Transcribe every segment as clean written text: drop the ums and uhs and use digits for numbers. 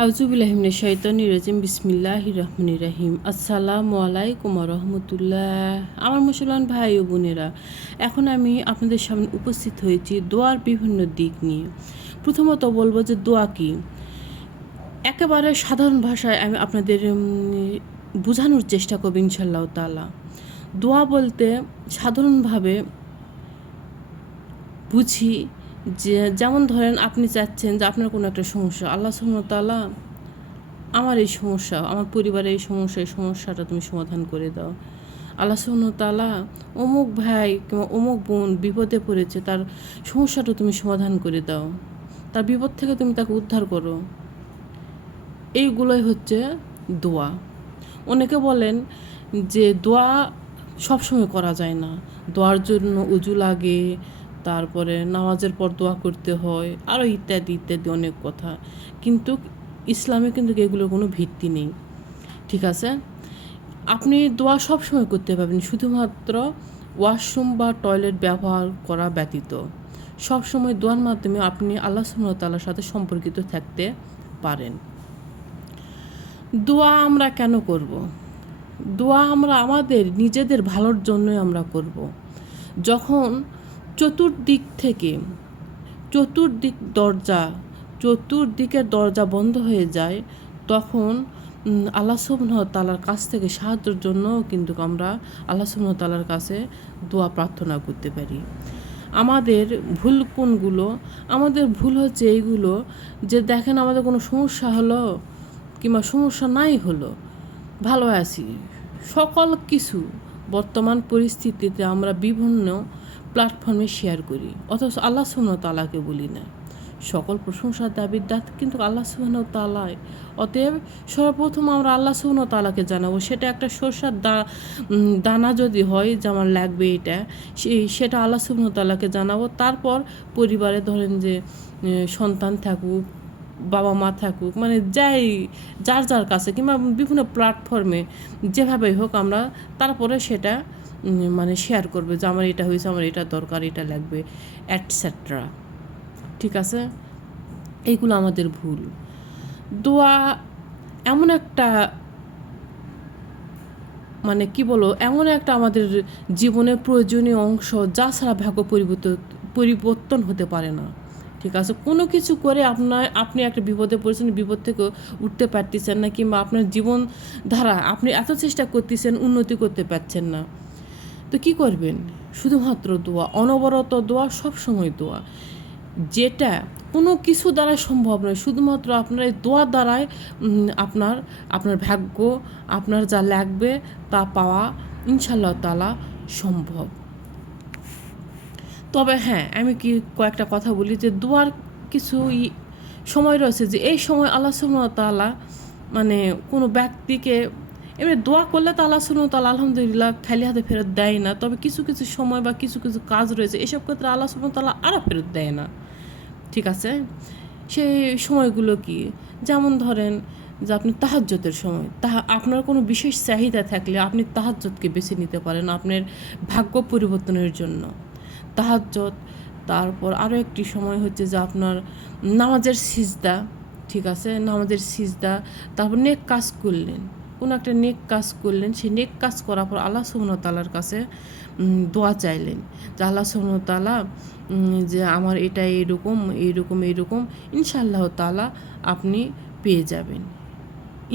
আউযুবিল্লাহি মিনাশ শাইতানির রাজিম বিসমিল্লাহির রহমানির রহিম। আসসালামু আলাইকুম ওয়া রাহমাতুল্লাহ। আমার মুসলমান ভাই ও বোনেরা, এখন আমি আপনাদের সামনে উপস্থিত হয়েছি দোয়ার বিভিন্ন দিক নিয়ে। প্রথমত বলবো যে দোয়া কি। একেবারে সাধারণ ভাষায় আমি আপনাদের বোঝানোর চেষ্টা করব ইনশাআল্লাহ তাআলা। দোয়া বলতে সাধারণভাবে বুঝি যে, যেমন ধরেন আপনি চাচ্ছেন যে আপনার কোনো একটা সমস্যা, আল্লাহ সুবহানাহু ওয়া তাআলা আমার এই সমস্যা, আমার পরিবারের এই সমস্যাটা তুমি সমাধান করে দাও। আল্লাহ সুবহানাহু ওয়া তাআলা অমুক ভাই কিংবা অমুক বোন বিপদে পড়েছে, তার সমস্যাটা তুমি সমাধান করে দাও, তার বিপদ থেকে তুমি তাকে উদ্ধার করো। এইগুলোই হচ্ছে দোয়া। অনেকে বলেন যে দোয়া সবসময় করা যায় না, দোয়ার জন্য উজু লাগে, তারপরে নামাজের পর দোয়া করতে হয়, আরও ইত্যাদি ইত্যাদি অনেক কথা। কিন্তু ইসলামে কিন্তু এগুলোর কোনো ভিত্তি নেই। ঠিক আছে, আপনি দোয়া সবসময় করতে পারবেন, শুধুমাত্র ওয়াশরুম বা টয়লেট ব্যবহার করা ব্যতীত। সবসময় দোয়ার মাধ্যমে আপনি আল্লাহ সুবহানাহু ওয়া তাআলার সাথে সম্পর্কিত থাকতে পারেন। দোয়া আমরা কেন করব? দোয়া আমরা আমাদের নিজেদের ভালোর জন্যই আমরা করব। যখন চতুর্দিকের দরজা বন্ধ হয়ে যায়, তখন আল্লাহ সুবহানাহু ওয়া তাআলার কাছ থেকে সাহায্যের জন্য কিন্তু আমরা আল্লাহ সুবহানাহু ওয়া তাআলার কাছে দোয়া প্রার্থনা করতে পারি। আমাদের ভুল কোনগুলো? আমাদের ভুল হচ্ছে এইগুলো যে, দেখেন আমাদের কোনো সমস্যা হলো কিংবা সমস্যা নাই হলো, ভালো আছি, সকল কিছু বর্তমান পরিস্থিতিতে আমরা বিভিন্ন প্ল্যাটফর্মে শেয়ার করি, অথচ আল্লাহ সুবহানাহু ওয়া তাআলাকে বলি না। সকল প্রশংসার দাবিদার কিন্তু আল্লাহ সুবহানাহু ওয়া তাআলাই। অতএব সর্বপ্রথম আমরা আল্লাহ সুবহানাহু ওয়া তাআলাকে জানাবো। সেটা একটা সরষার দানা যদি হয় যে আমার লাগবে এটা, সেটা আল্লাহ সুবহানাহু ওয়া তাআলাকে জানাবো। তারপর পরিবারে ধরেন যে সন্তান থাকুক, বাবা মা থাকুক, মানে যার যার কাছে কিংবা বিভিন্ন প্ল্যাটফর্মে যেভাবেই হোক, আমরা তারপরে সেটা মানে শেয়ার করবে যে আমার এটা হয়েছে, আমার এটা দরকার, এটা লাগবে, অ্যাটসেট্রা। ঠিক আছে, এইগুলো আমাদের ভুল। দোয়া এমন একটা মানে কি বলো, এমন একটা আমাদের জীবনের প্রয়োজনীয় অংশ, যা ছাড়া ভাগ্য পরিবর্তন হতে পারে না। ঠিক আছে, কোনো কিছু করে আপনি একটা বিপদে পড়েছেন, বিপদ থেকে উঠতে পারতেছেন না, কিংবা আপনার জীবন ধারা আপনি এত চেষ্টা করতেছেন, উন্নতি করতে পারছেন না, তো কি করবেন? শুধুমাত্র দোয়া, অনবরত দোয়া, সবসময় দোয়া। যেটা কোনো কিছু দ্বারাই সম্ভব নয়, শুধুমাত্র আপনার এই দোয়ার দ্বারাই আপনার ভাগ্য, আপনার যা লাগবে তা পাওয়া ইনশাআল্লাহ তাআলা সম্ভব। তবে হ্যাঁ, আমি কয়েকটা কথা বলি যে দোয়ার কিছু সময় রয়েছে, যে এই সময় আল্লাহ সুবহানাহু ওয়া তাআলা মানে কোনো ব্যক্তিকে এমনি দোয়া করলে তো আল্লাহ সুবহানাহু ওয়া তাআলা আলহামদুলিল্লাহ খালি হাতে ফেরত দেয় না। তবে কিছু কিছু সময় বা কিছু কিছু কাজ রয়েছে, এসব ক্ষেত্রে আল্লাহ সুবহানাহু ওয়া তাআলা আরও ফেরত দেয় না। ঠিক আছে, সেই সময়গুলো কি? যেমন ধরেন যে আপনি তাহাজ্জুদের সময়, আপনার কোনো বিশেষ চাহিদা থাকলে আপনি তাহাজ্জুদকে বেছে নিতে পারেন আপনার ভাগ্য পরিবর্তনের জন্য। তাহাজ্জুদ, তারপর আরও একটি সময় হচ্ছে যে আপনার নামাজের সিজদা। ঠিক আছে, নামাজের সিজদা, তারপর নেক কাজ করলেন, কোনো একটা নেক কাজ করলেন, সেই নেক কাজ করার পর আল্লাহ সুবহানাহু ওয়া তাআলার কাছে দোয়া চাইলেন যে আল্লাহ সুবহানাহু ওয়া তাআলা যে আমার এটা এইরকম এইরকম এইরকম, ইনশাআল্লাহ তাআলা আপনি পেয়ে যাবেন,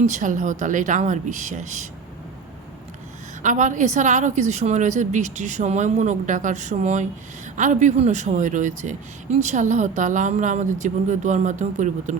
ইনশাআল্লাহ তাআলা, এটা আমার বিশ্বাস। আবার এছাড়া আরও কিছু সময় রয়েছে, বৃষ্টির সময়, মোনক ডাকার সময়, আরও বিভিন্ন সময় রয়েছে। ইনশাআল্লাহ তাআলা আমরা আমাদের জীবনকে দোয়ার মাধ্যমে পরিবর্তন